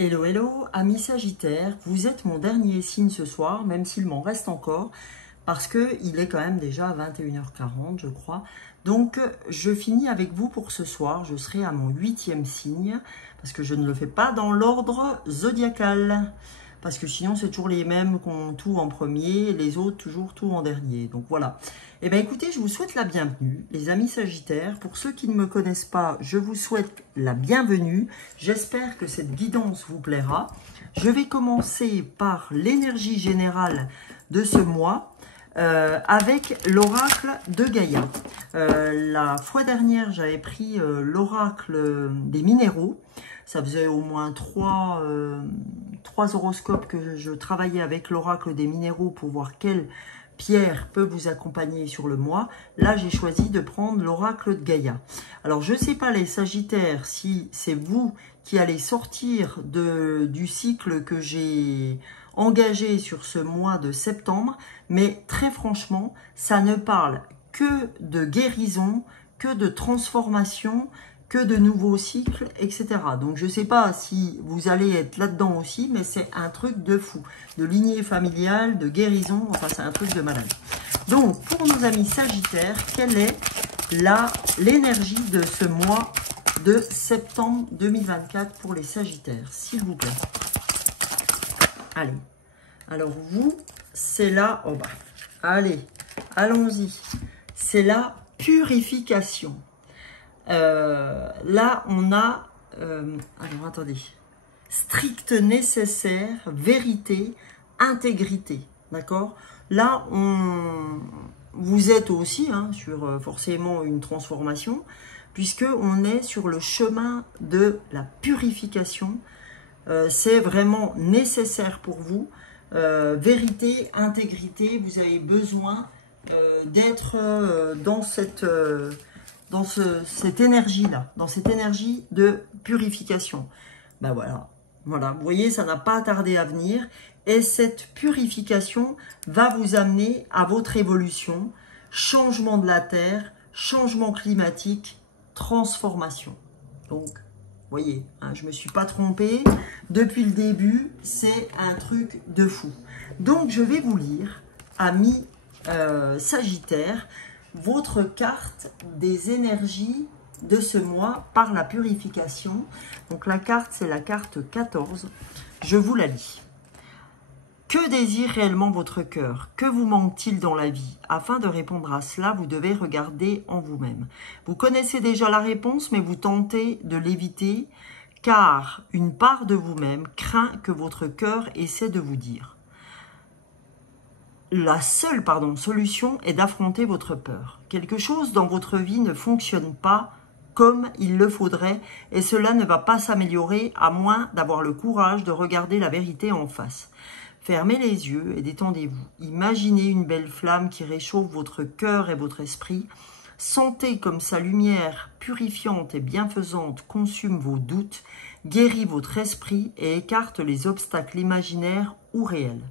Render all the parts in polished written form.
Hello, hello, amis Sagittaire, vous êtes mon dernier signe ce soir, même s'il m'en reste encore, parce qu'il est quand même déjà 21h40, je crois. Donc, je finis avec vous pour ce soir, je serai à mon 8e signe, parce que je ne le fais pas dans l'ordre zodiacal. Parce que sinon, c'est toujours les mêmes qui ont tout en premier, les autres toujours tout en dernier. Donc voilà. Eh bien écoutez, je vous souhaite la bienvenue, les amis Sagittaires. Pour ceux qui ne me connaissent pas, je vous souhaite la bienvenue. J'espère que cette guidance vous plaira. Je vais commencer par l'énergie générale de ce mois avec l'oracle de Gaïa. La fois dernière, j'avais pris l'oracle des minéraux. Ça faisait au moins trois horoscopes que je travaillais avec l'oracle des minéraux pour voir quelle pierre peut vous accompagner sur le mois. Là, j'ai choisi de prendre l'oracle de Gaïa. Alors, je ne sais pas les Sagittaires si c'est vous qui allez sortir du cycle que j'ai engagé sur ce mois de septembre, mais très franchement, ça ne parle que de guérison, que de transformation, que de nouveaux cycles, etc. Donc, je ne sais pas si vous allez être là-dedans aussi, mais c'est un truc de fou. De lignée familiale, de guérison, enfin, c'est un truc de malade. Donc, pour nos amis Sagittaires, quelle est l'énergie de ce mois de septembre 2024 pour les Sagittaires, s'il vous plaît? Allez. Alors, vous, c'est là... Oh bah, allez, allons-y. C'est la purification. Là, on a, alors attendez, strict nécessaire, vérité, intégrité, d'accord? Là, vous êtes aussi sur forcément une transformation, puisqu'on est sur le chemin de la purification. C'est vraiment nécessaire pour vous. Vérité, intégrité, vous avez besoin d'être dans cette énergie-là, dans cette énergie de purification. Ben voilà, vous voyez, ça n'a pas tardé à venir. Et cette purification va vous amener à votre évolution, changement de la Terre, changement climatique, transformation. Donc, vous voyez, je ne me suis pas trompée. Depuis le début, c'est un truc de fou. Donc, je vais vous lire, amis Sagittaire, votre carte des énergies de ce mois par la purification. Donc la carte, c'est la carte 14. Je vous la lis. Que désire réellement votre cœur? Que vous manque-t-il dans la vie? Afin de répondre à cela, vous devez regarder en vous-même. Vous connaissez déjà la réponse, mais vous tentez de l'éviter, car une part de vous-même craint que votre cœur essaie de vous dire. La seule solution est d'affronter votre peur. Quelque chose dans votre vie ne fonctionne pas comme il le faudrait et cela ne va pas s'améliorer à moins d'avoir le courage de regarder la vérité en face. Fermez les yeux et détendez-vous. Imaginez une belle flamme qui réchauffe votre cœur et votre esprit. Sentez comme sa lumière purifiante et bienfaisante consume vos doutes, guérit votre esprit et écarte les obstacles imaginaires ou réels.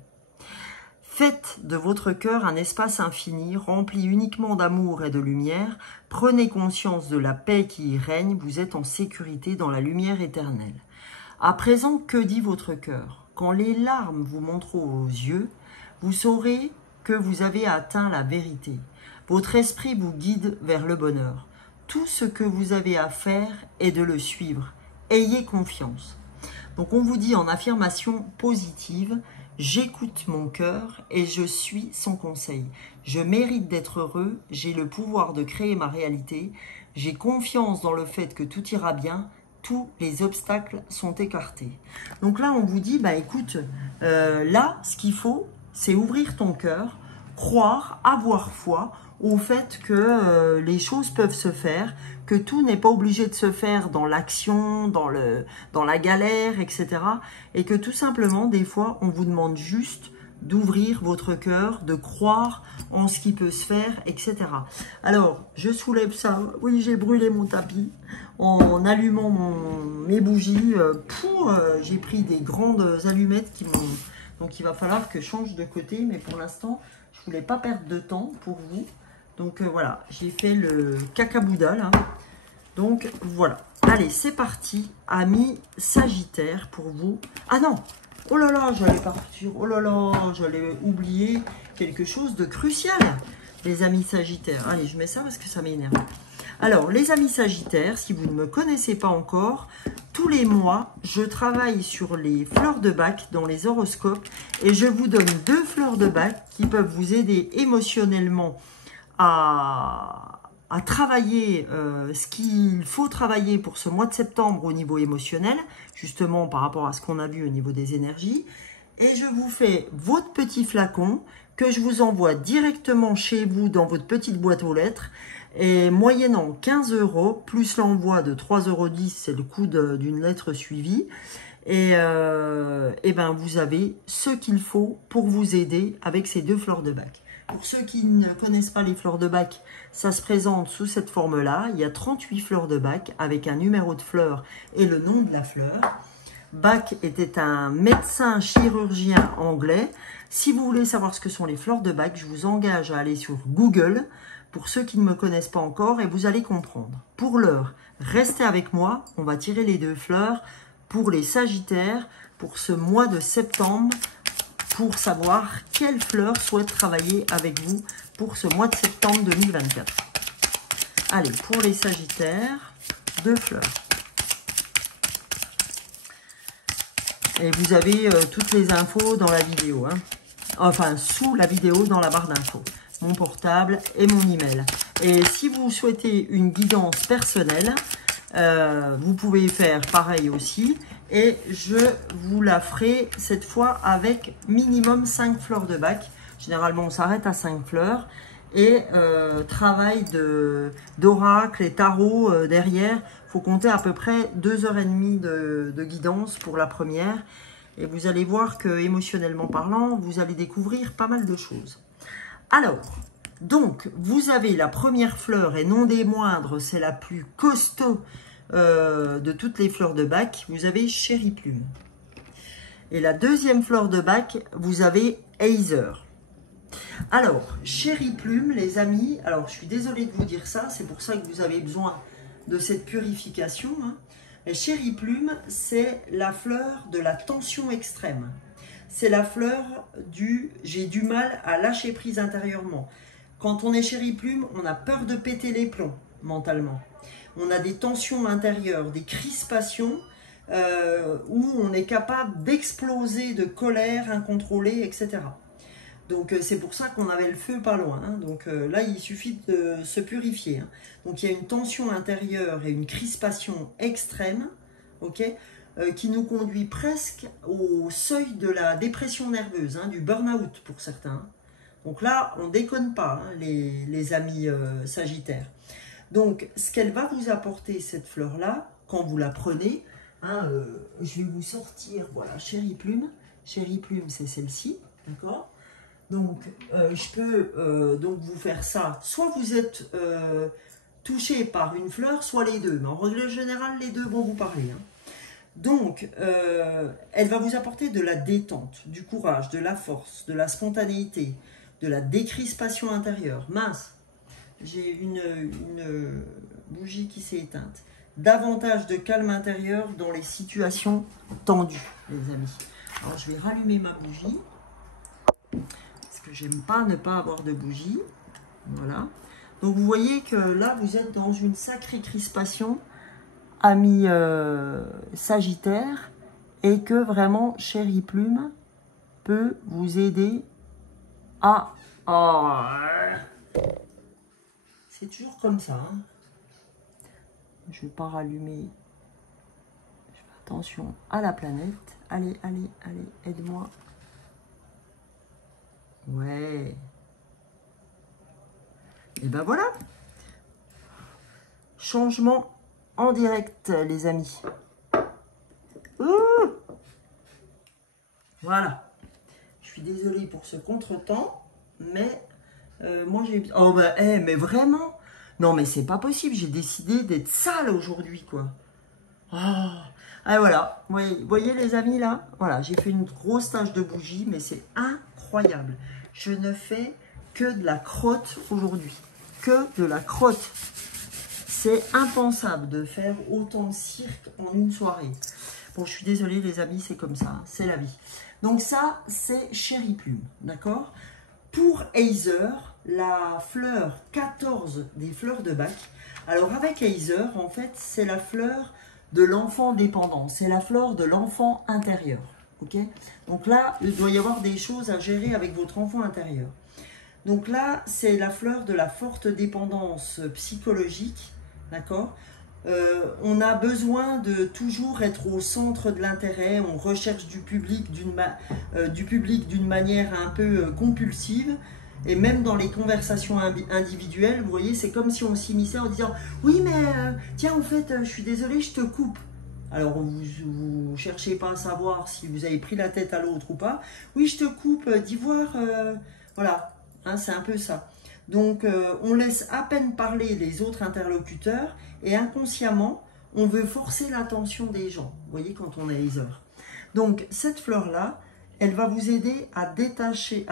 Faites de votre cœur un espace infini, rempli uniquement d'amour et de lumière. Prenez conscience de la paix qui y règne, vous êtes en sécurité dans la lumière éternelle. À présent, que dit votre cœur? Quand les larmes vous monteront aux yeux, vous saurez que vous avez atteint la vérité. Votre esprit vous guide vers le bonheur. Tout ce que vous avez à faire est de le suivre. Ayez confiance. Donc on vous dit en affirmation positive, j'écoute mon cœur et je suis son conseil. Je mérite d'être heureux, j'ai le pouvoir de créer ma réalité. J'ai confiance dans le fait que tout ira bien, tous les obstacles sont écartés. Donc là, on vous dit, écoute, là, ce qu'il faut, c'est ouvrir ton cœur, croire, avoir foi au fait que les choses peuvent se faire, que tout n'est pas obligé de se faire dans l'action, dans la galère, etc. Et que tout simplement, des fois, on vous demande juste d'ouvrir votre cœur, de croire en ce qui peut se faire, etc. Alors, je soulève ça. Oui, j'ai brûlé mon tapis en allumant mes bougies. J'ai pris des grandes allumettes qui m'ont... Donc, il va falloir que je change de côté. Mais pour l'instant, je ne voulais pas perdre de temps pour vous. Donc, voilà, j'ai fait le cacabouda, là. Donc, voilà. Allez, c'est parti, amis Sagittaire, pour vous. Ah non! Oh là là, j'allais partir. Oh là là, j'allais oublier quelque chose de crucial, les amis Sagittaires. Allez, je mets ça parce que ça m'énerve. Alors, les amis Sagittaires, si vous ne me connaissez pas encore, tous les mois, je travaille sur les fleurs de bac dans les horoscopes et je vous donne 2 fleurs de bac qui peuvent vous aider émotionnellement à travailler ce qu'il faut travailler pour ce mois de septembre au niveau émotionnel, justement par rapport à ce qu'on a vu au niveau des énergies. Et je vous fais votre petit flacon que je vous envoie directement chez vous dans votre petite boîte aux lettres. Et moyennant 15 €, plus l'envoi de 3,10 €, c'est le coût d'une lettre suivie. Et ben vous avez ce qu'il faut pour vous aider avec ces 2 fleurs de bac. Pour ceux qui ne connaissent pas les fleurs de bac, ça se présente sous cette forme-là. Il y a 38 fleurs de bac avec un numéro de fleur et le nom de la fleur. Bach était un médecin chirurgien anglais. Si vous voulez savoir ce que sont les fleurs de Bach, je vous engage à aller sur Google, pour ceux qui ne me connaissent pas encore, et vous allez comprendre. Pour l'heure, restez avec moi, on va tirer les 2 fleurs pour les Sagittaires, pour ce mois de septembre, pour savoir quelle fleur souhaite travailler avec vous pour ce mois de septembre 2024. Allez, pour les Sagittaires, 2 fleurs. Et vous avez toutes les infos dans la vidéo, hein. Enfin sous la vidéo dans la barre d'infos. Mon portable et mon email. Et si vous souhaitez une guidance personnelle, vous pouvez faire pareil aussi. Et je vous la ferai cette fois avec minimum 5 fleurs de bac. Généralement on s'arrête à 5 fleurs. Et travail d'oracle et tarot derrière. Il faut compter à peu près 2h30 de guidance pour la première. Et vous allez voir que émotionnellement parlant, vous allez découvrir pas mal de choses. Alors, donc, vous avez la première fleur et non des moindres, c'est la plus costaud de toutes les fleurs de bac. Vous avez Chéri Plume. Et la deuxième fleur de bac, vous avez Hazer. Alors, Chéri Plume, les amis, alors je suis désolée de vous dire ça, c'est pour ça que vous avez besoin de cette purification. Hein. Chéri Plume, c'est la fleur de la tension extrême. C'est la fleur du « j'ai du mal à lâcher prise intérieurement ». Quand on est Chéri Plume, on a peur de péter les plombs mentalement. On a des tensions intérieures, des crispations où on est capable d'exploser de colère incontrôlée, etc. Donc c'est pour ça qu'on avait le feu pas loin. Hein. Donc là, il suffit de se purifier. Hein. Donc il y a une tension intérieure et une crispation extrême, ok, qui nous conduit presque au seuil de la dépression nerveuse, hein, du burn-out pour certains. Donc là, on ne déconne pas, hein, les amis Sagittaires. Donc ce qu'elle va vous apporter, cette fleur-là, quand vous la prenez, hein, je vais vous sortir, voilà, Chéri Plume. Chéri Plume, c'est celle-ci, d'accord ? Donc, je peux donc vous faire ça. Soit vous êtes touché par une fleur, soit les deux. Mais en règle générale, les deux vont vous parler. Hein. Donc, elle va vous apporter de la détente, du courage, de la force, de la spontanéité, de la décrispation intérieure. Mince, j'ai une bougie qui s'est éteinte. Davantage de calme intérieur dans les situations tendues, les amis. Alors, je vais rallumer ma bougie. J'aime pas ne pas avoir de bougie. Voilà. Donc vous voyez que là vous êtes dans une sacrée crispation, amis Sagittaire, et que vraiment Chéri Plume peut vous aider à... Oh. C'est toujours comme ça. Hein. Je vais pas rallumer. Je fais attention à la planète. Allez, allez, allez, aide-moi. Ouais. Et ben voilà. Changement en direct, les amis. Voilà. Je suis désolée pour ce contretemps, mais moi j'ai... Oh bah, mais vraiment. Non, mais c'est pas possible. J'ai décidé d'être sale aujourd'hui, quoi. Oh. Ah, voilà. Voyez les amis, là. Voilà, j'ai fait une grosse tache de bougie, mais c'est incroyable. Je ne fais que de la crotte aujourd'hui. Que de la crotte. C'est impensable de faire autant de cirque en une soirée. Bon, je suis désolée les amis, c'est comme ça, c'est la vie. Donc ça, c'est Cherry Plume, d'accord? Pour Heiser, la fleur 14 des fleurs de Bach. Alors avec Heiser, en fait, c'est la fleur de l'enfant dépendant. C'est la fleur de l'enfant intérieur. Ok? Donc là, il doit y avoir des choses à gérer avec votre enfant intérieur. Donc là, c'est la fleur de la forte dépendance psychologique. D'accord? On a besoin de toujours être au centre de l'intérêt. On recherche du public d'une manière un peu compulsive. Et même dans les conversations individuelles, vous voyez, c'est comme si on s'immisçait en disant « Oui, mais tiens, en fait, je suis désolée, je te coupe. » Alors, vous ne cherchez pas à savoir si vous avez pris la tête à l'autre ou pas. « Oui, je te coupe, dis voir. » Voilà, hein, c'est un peu ça. Donc, on laisse à peine parler les autres interlocuteurs et inconsciemment, on veut forcer l'attention des gens. Vous voyez, quand on est Heiser. Donc, cette fleur-là, elle va vous aider à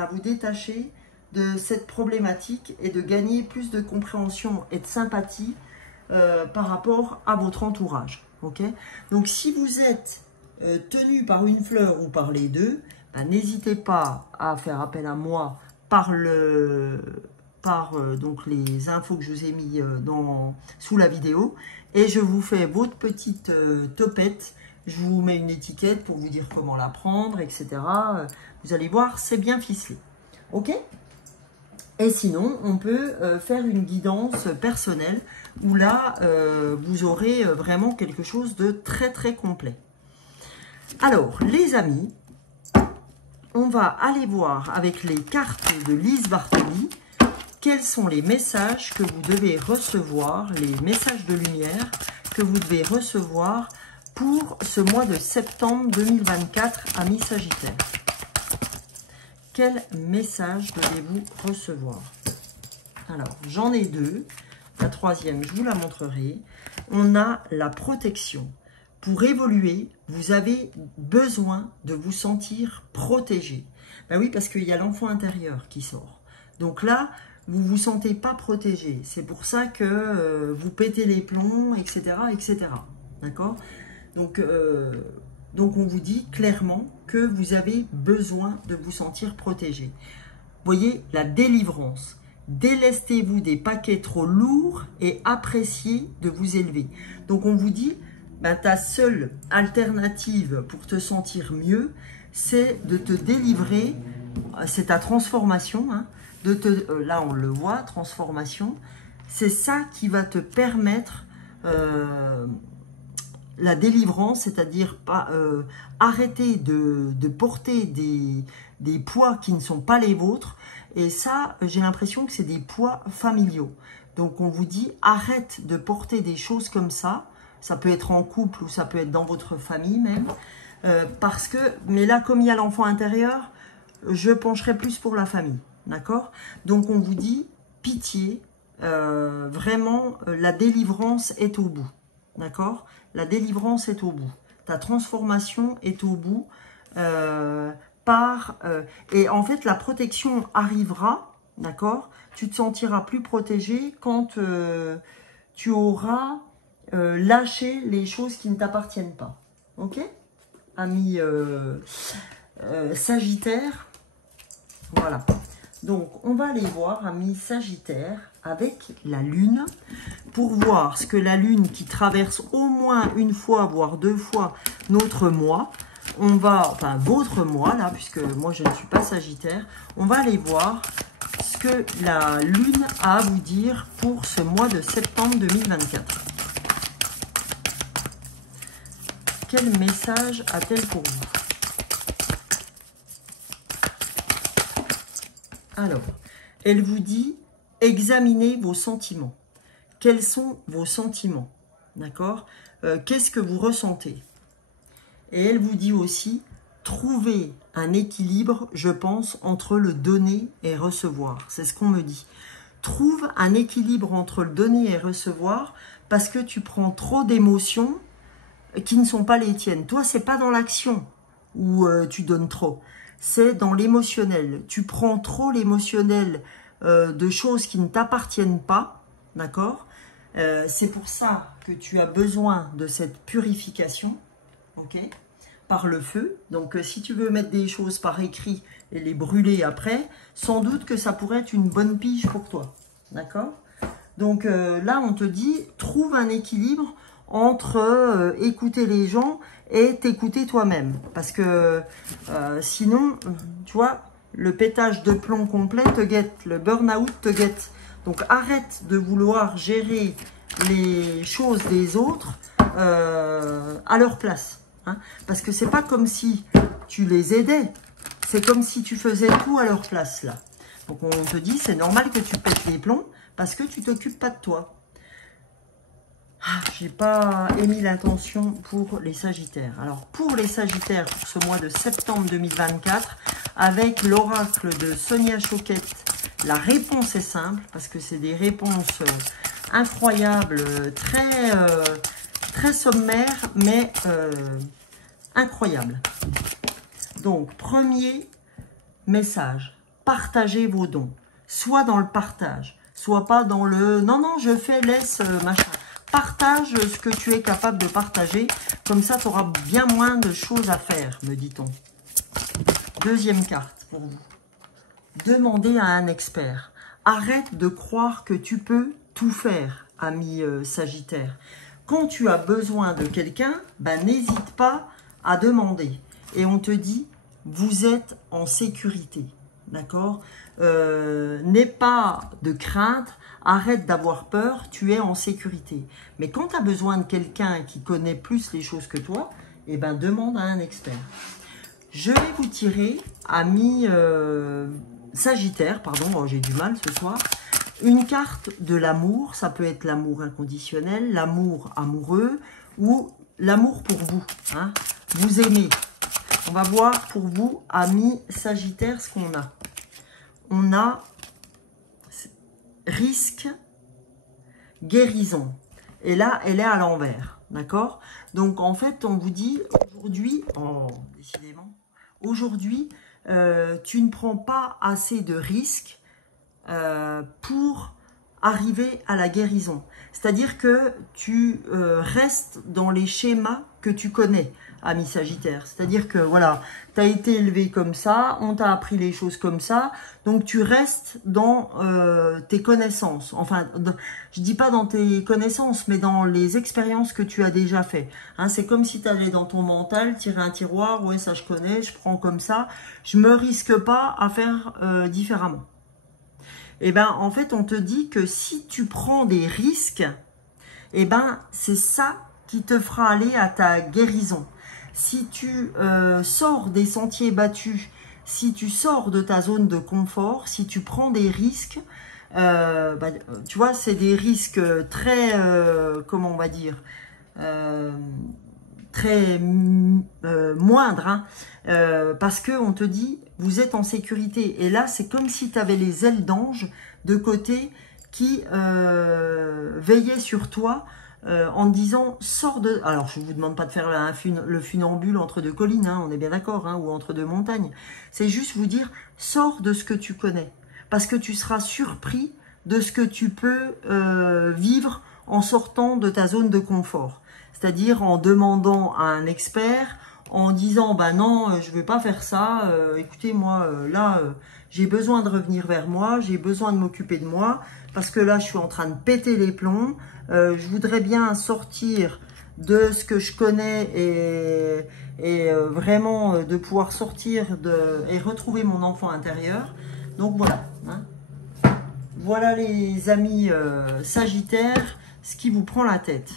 vous détacher de cette problématique et de gagner plus de compréhension et de sympathie par rapport à votre entourage. Okay? Donc, si vous êtes tenu par une fleur ou par les deux, ben, n'hésitez pas à faire appel à moi par donc les infos que je vous ai mis sous la vidéo. Et je vous fais votre petite topette. Je vous mets une étiquette pour vous dire comment la prendre, etc. Vous allez voir, c'est bien ficelé. Ok? Et sinon, on peut faire une guidance personnelle où là, vous aurez vraiment quelque chose de très très complet. Alors, les amis, on va aller voir avec les cartes de Lise Bartoli quels sont les messages que vous devez recevoir, les messages de lumière que vous devez recevoir pour ce mois de septembre 2024, amis Sagittaires. Quel message devez-vous recevoir? Alors, j'en ai deux. La troisième, je vous la montrerai. On a la protection. Pour évoluer, vous avez besoin de vous sentir protégé. Ben oui, parce qu'il y a l'enfant intérieur qui sort. Donc là, vous ne vous sentez pas protégé. C'est pour ça que vous pétez les plombs, etc. etc. D'accord? Donc on vous dit clairement que vous avez besoin de vous sentir protégé. Voyez, la délivrance. Délestez-vous des paquets trop lourds et appréciez de vous élever. Donc on vous dit, ben, ta seule alternative pour te sentir mieux, c'est de te délivrer, c'est ta transformation, hein, là on le voit, transformation, c'est ça qui va te permettre la délivrance, c'est-à-dire arrêter de porter des poids qui ne sont pas les vôtres. Et ça, j'ai l'impression que c'est des poids familiaux. Donc on vous dit, arrête de porter des choses comme ça. Ça peut être en couple ou ça peut être dans votre famille même. Mais là, comme il y a l'enfant intérieur, je pencherai plus pour la famille. D'accord? Donc on vous dit, pitié, vraiment, la délivrance est au bout. D'accord? La délivrance est au bout. Ta transformation est au bout. Et en fait, la protection arrivera, d'accord? Tu te sentiras plus protégé quand tu auras lâché les choses qui ne t'appartiennent pas. Ok? Ami Sagittaire. Voilà. Donc, on va aller voir, amis Sagittaire, avec la Lune, pour voir ce que la Lune qui traverse au moins une fois, voire deux fois notre mois, enfin votre mois là, puisque moi je ne suis pas Sagittaire, on va aller voir ce que la Lune a à vous dire pour ce mois de septembre 2024. Quel message a-t-elle pour vous? Alors, elle vous dit, examinez vos sentiments. Quels sont vos sentiments? D'accord? Qu'est-ce que vous ressentez? Et elle vous dit aussi, trouvez un équilibre, je pense, entre le donner et recevoir. C'est ce qu'on me dit. Trouve un équilibre entre le donner et recevoir parce que tu prends trop d'émotions qui ne sont pas les tiennes. Toi, c'est pas dans l'action où tu donnes trop. C'est dans l'émotionnel. Tu prends trop l'émotionnel de choses qui ne t'appartiennent pas, d'accord? C'est pour ça que tu as besoin de cette purification, ok, par le feu. Donc, si tu veux mettre des choses par écrit et les brûler après, sans doute que ça pourrait être une bonne pige pour toi. D'accord? Donc, là, on te dit, trouve un équilibre entre écouter les gens et t'écouter toi-même. Parce que sinon, tu vois, le pétage de plomb complet te guette, le burn-out te guette. Donc, arrête de vouloir gérer les choses des autres à leur place. Hein, parce que c'est pas comme si tu les aidais, c'est comme si tu faisais tout à leur place là. Donc on te dit c'est normal que tu pètes les plombs parce que tu t'occupes pas de toi. Ah, j'ai pas émis l'intention pour les Sagittaires. Alors pour les Sagittaires, pour ce mois de septembre 2024, avec l'oracle de Sonia Choquette, la réponse est simple parce que c'est des réponses incroyables, très sommaire, mais incroyable. Donc, premier message, partagez vos dons. Soit dans le partage, soit pas dans le non, non, je fais, laisse, machin. Partage ce que tu es capable de partager, comme ça tu auras bien moins de choses à faire, me dit-on. Deuxième carte pour vous. Demandez à un expert. Arrête de croire que tu peux tout faire, ami Sagittaire. Quand tu as besoin de quelqu'un, ben, n'hésite pas à demander. Et on te dit, vous êtes en sécurité. D'accord? N'aie pas de crainte, arrête d'avoir peur, tu es en sécurité. Mais quand tu as besoin de quelqu'un qui connaît plus les choses que toi, eh ben, demande à un expert. Je vais vous tirer, ami Sagittaire, pardon, oh, j'ai du mal ce soir, une carte de l'amour, ça peut être l'amour inconditionnel, l'amour amoureux ou l'amour pour vous. Hein, vous aimez. On va voir pour vous, amis Sagittaire, ce qu'on a. On a risque, guérison. Et là, elle est à l'envers. D'accord? Donc, en fait, on vous dit aujourd'hui, oh, décidément, aujourd'hui, tu ne prends pas assez de risques pour arriver à la guérison. C'est-à-dire que tu restes dans les schémas que tu connais, ami Sagittaire. C'est-à-dire que voilà, tu as été élevé comme ça, on t'a appris les choses comme ça, donc tu restes dans tes connaissances. Enfin, je dis pas dans tes connaissances, mais dans les expériences que tu as déjà fait. Hein, c'est comme si tu allais dans ton mental, tirer un tiroir, ouais ça je connais, je prends comme ça, je me risque pas à faire différemment. Eh ben, en fait, on te dit que si tu prends des risques, eh ben, c'est ça qui te fera aller à ta guérison. Si tu sors des sentiers battus, si tu sors de ta zone de confort, si tu prends des risques, bah, tu vois, c'est des risques très, comment on va dire, très moindres, hein, parce qu'on te dit, vous êtes en sécurité. Et là, c'est comme si tu avais les ailes d'ange de côté qui veillaient sur toi en te disant, sors de... Alors, je ne vous demande pas de faire le funambule entre deux collines, hein, on est bien d'accord, hein, ou entre deux montagnes. C'est juste vous dire, sors de ce que tu connais. Parce que tu seras surpris de ce que tu peux vivre en sortant de ta zone de confort. C'est-à-dire en demandant à un expert, en disant, bah non, je ne vais pas faire ça, écoutez, moi, là, j'ai besoin de revenir vers moi, j'ai besoin de m'occuper de moi, parce que là, je suis en train de péter les plombs, je voudrais bien sortir de ce que je connais et vraiment de pouvoir sortir et retrouver mon enfant intérieur. Donc voilà, hein. Voilà les amis Sagittaires, ce qui vous prend la tête.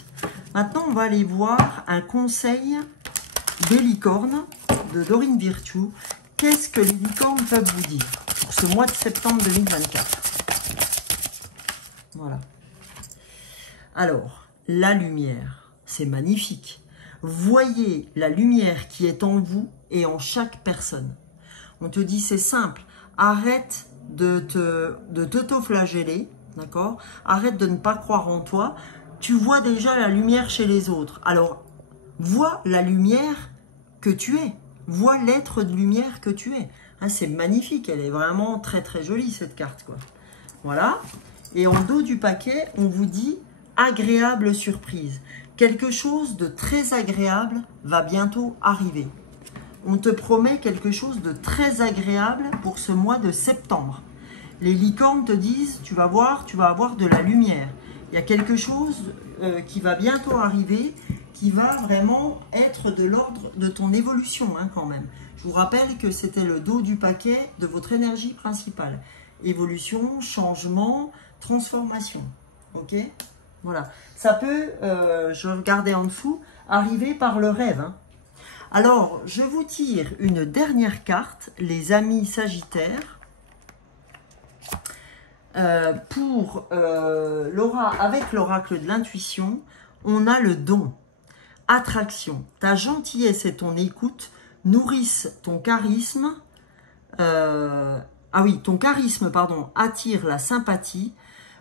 Maintenant, on va aller voir un conseil des licornes de Dorine Virtue. Qu'est-ce que les licornes peuvent vous dire pour ce mois de septembre 2024? Voilà. Alors, la lumière, c'est magnifique. Voyez la lumière qui est en vous et en chaque personne. On te dit, c'est simple, arrête de t'auto-flageller, d'accord? Arrête de ne pas croire en toi. Tu vois déjà la lumière chez les autres. Alors, vois la lumière que tu es. Vois l'être de lumière que tu es. Hein, c'est magnifique. Elle est vraiment très très jolie cette carte, quoi. Voilà. Et en dos du paquet, on vous dit agréable surprise. Quelque chose de très agréable va bientôt arriver. On te promet quelque chose de très agréable pour ce mois de septembre. Les licornes te disent, tu vas voir, tu vas avoir de la lumière. Il y a quelque chose qui va bientôt arriver, qui va vraiment être de l'ordre de ton évolution quand même. Je vous rappelle que c'était le dos du paquet de votre énergie principale. Évolution, changement, transformation. Ok? Voilà. Ça peut, je regardais en dessous, arriver par le rêve. Alors, je vous tire une dernière carte, les amis Sagittaires. Avec l'oracle de l'intuition, on a le don, attraction. Ta gentillesse et ton écoute nourrissent ton charisme. Ton charisme, attire la sympathie,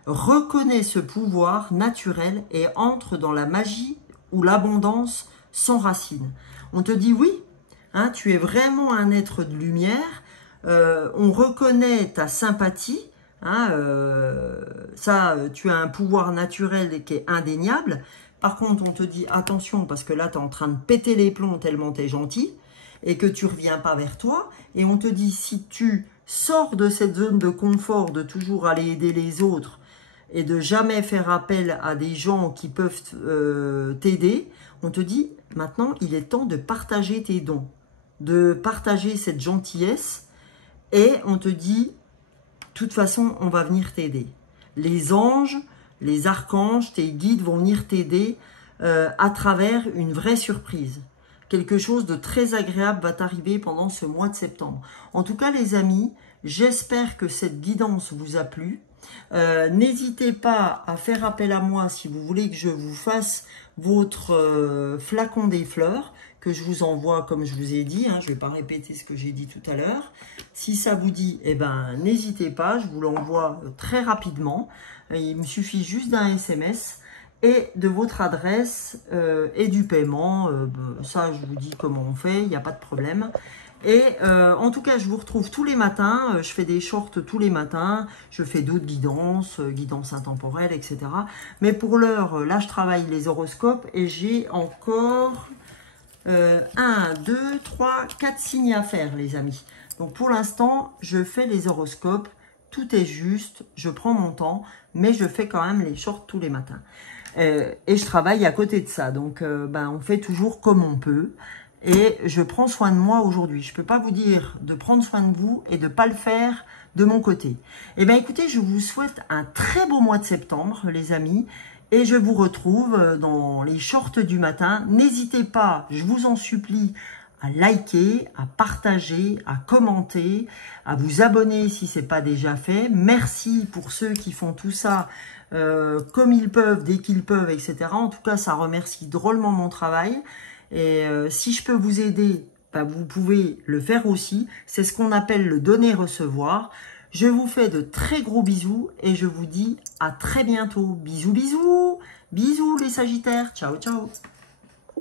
reconnaît ce pouvoir naturel et entre dans la magie où l'abondance s'enracine. On te dit oui, tu es vraiment un être de lumière, on reconnaît ta sympathie, tu as un pouvoir naturel qui est indéniable. Par contre, on te dit attention parce que là, tu es en train de péter les plombs tellement tu es gentil et que tu ne reviens pas vers toi. Et on te dit si tu sors de cette zone de confort, de toujours aller aider les autres et de jamais faire appel à des gens qui peuvent t'aider, on te dit maintenant, il est temps de partager tes dons, de partager cette gentillesse et on te dit, de toute façon, on va venir t'aider. Les anges, les archanges, tes guides vont venir t'aider à travers une vraie surprise. Quelque chose de très agréable va t'arriver pendant ce mois de septembre. En tout cas, les amis, j'espère que cette guidance vous a plu. N'hésitez pas à faire appel à moi si vous voulez que je vous fasse votre flacon des fleurs que je vous envoie comme je vous ai dit. Je ne vais pas répéter ce que j'ai dit tout à l'heure. Si ça vous dit, n'hésitez pas, je vous l'envoie très rapidement. Il me suffit juste d'un SMS et de votre adresse et du paiement. Ça, je vous dis comment on fait, il n'y a pas de problème. Et en tout cas, je vous retrouve tous les matins. Je fais des shorts tous les matins. Je fais d'autres guidances, guidances intemporelles, etc. Mais pour l'heure, là, je travaille les horoscopes et j'ai encore 1, 2, 3, 4 signes à faire, les amis. Donc, pour l'instant, je fais les horoscopes. Tout est juste. Je prends mon temps, mais je fais quand même les shorts tous les matins. Et je travaille à côté de ça. Donc, on fait toujours comme on peut. Et je prends soin de moi aujourd'hui. Je ne peux pas vous dire de prendre soin de vous et de ne pas le faire de mon côté. Eh bien, écoutez, je vous souhaite un très beau mois de septembre, les amis. Et je vous retrouve dans les shorts du matin. N'hésitez pas, je vous en supplie, à liker, à partager, à commenter, à vous abonner si ce n'est pas déjà fait. Merci pour ceux qui font tout ça comme ils peuvent, dès qu'ils peuvent, etc. En tout cas, ça remercie drôlement mon travail. Et si je peux vous aider, vous pouvez le faire aussi. C'est ce qu'on appelle le donner-recevoir. Je vous fais de très gros bisous et je vous dis à très bientôt. Bisous, bisous. Bisous les Sagittaires. Ciao, ciao.